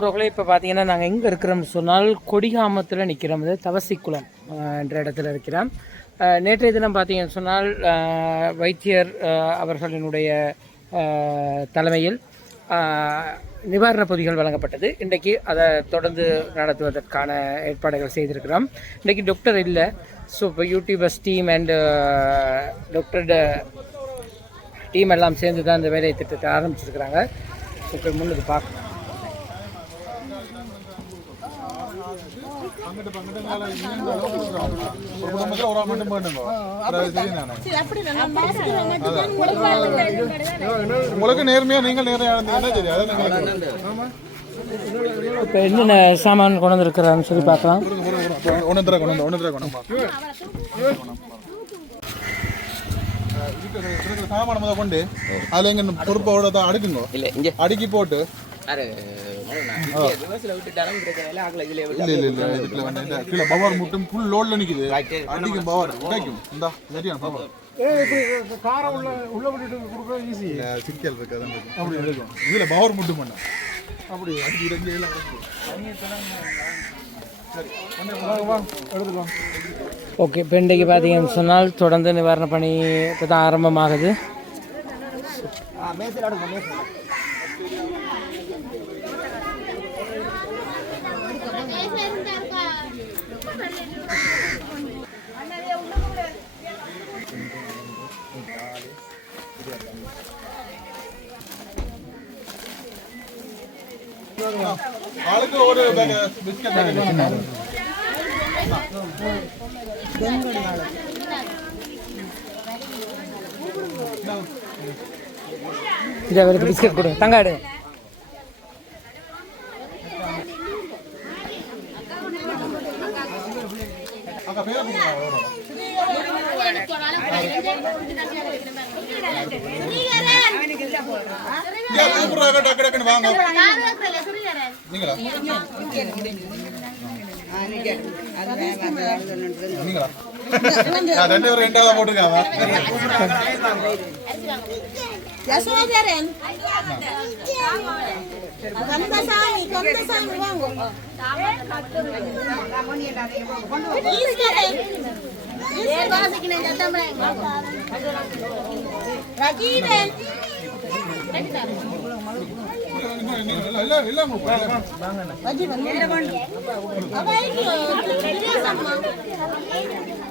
உறவுகளே இப்போ பார்த்தீங்கன்னா நாங்கள் எங்கே இருக்கிறோம்னு சொன்னால் கொடிகாமத்தில் நிற்கிறோம் அது தவசிக்குளம் என்ற இடத்துல இருக்கிறோம். நேற்றைய தினம் பார்த்தீங்கன்னு சொன்னால் வைத்தியர் அவர்களினுடைய தலைமையில் நிவாரணப் பொதிகள் வழங்கப்பட்டது. இன்றைக்கு அதை தொடர்ந்து நடத்துவதற்கான ஏற்பாடுகள் செய்திருக்கிறோம். இன்றைக்கி டாக்டர் இல்லை. ஸோ இப்போ YouTubers team and doctor team எல்லாம் சேர்ந்து தான் இந்த வேலை திட்டத்தை ஆரம்பிச்சிருக்கிறாங்க. இப்போ முன்னுக்கு பார்க்கலாம் ஒரு குடும்பத்துல ஒரு ஆள் மட்டும் பண்ணுங்க அது சரிதானே உங்களுக்கு நேர்மையா நீங்கள் நேர்மையா இப்போ என்னென்ன சாமான் கொண்டு வந்துருக்குறான்னு சொல்லி பார்க்கலாம் ஒன்று தர கொண்டு ஒன்று தர கொண்டு சாமான முத கொண்டு அதுல எங்க பொறுப்போட தான் அடுக்குங்க இல்ல இங்க அடுக்கி போட்டு பவர் மட்டும் ஃபுல் லோட்ல நிக்குது. அடிக்கும் பவர். இந்தா சரியான பவர். சிக்கல் இருக்கு அதான். அப்படி இருக்கும். இதுல பவர் மட்டும் பண்ண. அப்படி இறங்கி எல்லாம் ஓகே இப்போ இன்றைக்கு பார்த்தீங்கன்னு சொன்னால் தொடர்ந்து நிவாரண பணி இப்போ தான் ஆரம்பமாகுது ஆளுக்கு ஒரு பிஸ்கட் பேக்கெட் இது அவருக்கு பிஸ்கட் கொடு தங்காடு கூப்பிடுறாங்க டக்கு டக்குன்னு வாங்க நீங்களா ரெண்டு பேரும் ரெண்டாவது போட்டுருக்காங்க யசோதரன் கந்தசாமி கந்தசாமி வாங்க. ஈஸ்வரன் ரஜீவன் ரஜீவன்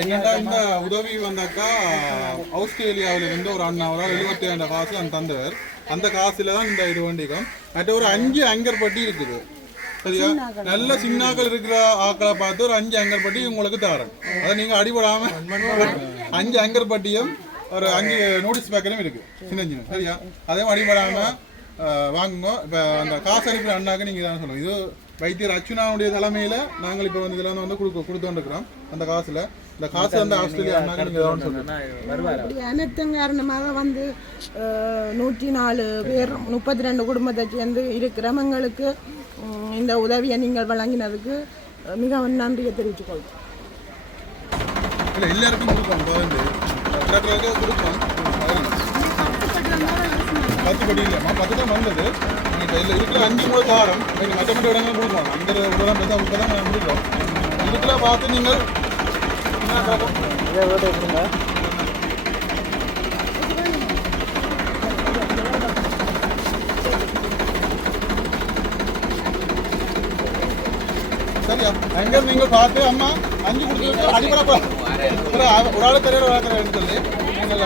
என்னடா இந்த உதவி வந்தாக்கா ஆஸ்திரேலியாவில் இருந்து ஒரு அண்ணா ஒரு எழுபத்தி ஏழு காசு அந்த தந்தவர். அந்த காசுல தான் இந்த இது வேண்டிக்கும் மற்ற ஒரு அஞ்சு அங்கர் பட்டி இருக்குது. சரியா? நல்ல சின்னாக்கள் இருக்கிற ஆக்களை பார்த்து ஒரு அஞ்சு அங்கர் பட்டி உங்களுக்கு தரேன். அதை நீங்க அடிபடாம அஞ்சு அங்கர் பட்டியும் ஒரு அஞ்சு நோட்டீஸ் பேக்கரும் இருக்கு. சின்ன சின்ன. சரியா? அதையும் அடிபடாம வாங்குங்க. இப்போ அந்த காசு அனுப்புற அண்ணாக்கு நீங்க தான் சொல்லணும். இது வைத்தியர் அர்ச்சுனாவுடைய தலைமையில நாங்கள் இப்போ வந்து இதில் வந்து கொடுக்க கொடுத்துருக்கிறோம். அந்த காசுல. இந்த காசு வந்து ஆஸ்திரேலியா அனர்த்தம் காரணமாக வந்து நூற்றி நாலு பேர் முப்பத்தி ரெண்டு குடும்பத்தை சேர்ந்து இருக்கிறவங்களுக்கு உம், இந்த உதவியை நீங்கள் வழங்கினதுக்கு மிகவும் நன்றியை தெரிவித்துக் கொள்கிறேன் இல்ல எல்லாருக்கும் கொடுப்போம். எல்லாருக்கும் கொடுப்போம். பத்து படி இல்லைம்மா. பத்து தான் வந்தது. இப்போ இதில் இருக்கிற அஞ்சு மூணு தாரம் நீங்கள் மற்ற மற்ற இடங்களும் கொடுக்கலாம். அந்த உடலாம் பார்த்தா அவங்க தான் நாங்கள் கொடுக்குறோம் இதுக்குள்ள பார்த்து நீங்கள் என்ன சரியா? எங்க நீங்க பார்த்து அம்மா அஞ்சு கொடுத்துருக்கு அடிப்படை ஒரு ஆ- ஒரு ஆள் தெரியல ஒரு ஆள் தெரியல சொல்லி நீங்கள்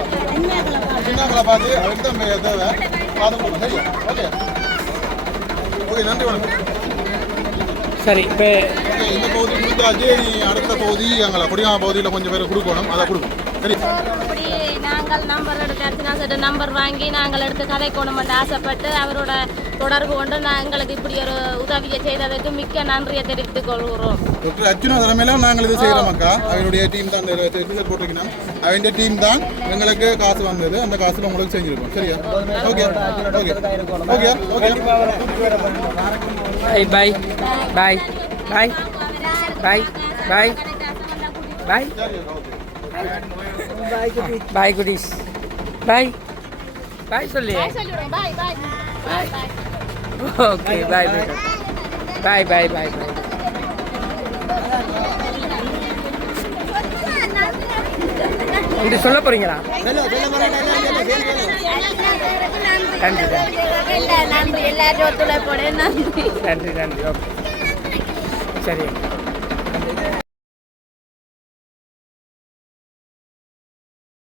சின்னாக்களை பார்த்து மே- தேவை. பார்த்து சரியா? ஓகே. ஓகே நன்றி வணக்கம். சரி இப்போ இந்த பகுதி கொடுத்தாச்சு நீ அடுத்த பகுதி எங்களை குடியாம பகுதியில் கொஞ்சம் பேர் கொடுக்கணும். அதை கொடுக்கும் சரி. நாங்கள் நம்பர் எடுத்து அர்ச்சனா சார் நம்பர் வாங்கி நாங்கள் எடுத்து கதை கொண்டு ஆசைப்பட்டு அவரோட தொடர்பு கொண்டு எங்களுக்கு இப்படி ஒரு உதவியை செய்ததற்கு மிக்க நன்றியை தெரிவித்துக் கொள்கிறோம். டாக்டர் அர்ச்சுனா தலைமையில நாங்கள் இது செய்கிறோம் அக்கா. அவருடைய டீம் தான் அந்த டீச்சர் போட்டிருக்கணும் அவருடைய டீம் தான் எங்களுக்கு காசு வந்தது. அந்த காசுல உங்களுக்கு செஞ்சிருக்கோம். சரியா? Okay okay okay okay bye bye bye bye bye bye bye bye goodies bye bye சொல்லி bye bye okay bye bye bye bye பாய் இப்படி சொல்ல போறீங்களா? நன்றி நன்றி. நன்றி நன்றி. ஓகே சரி.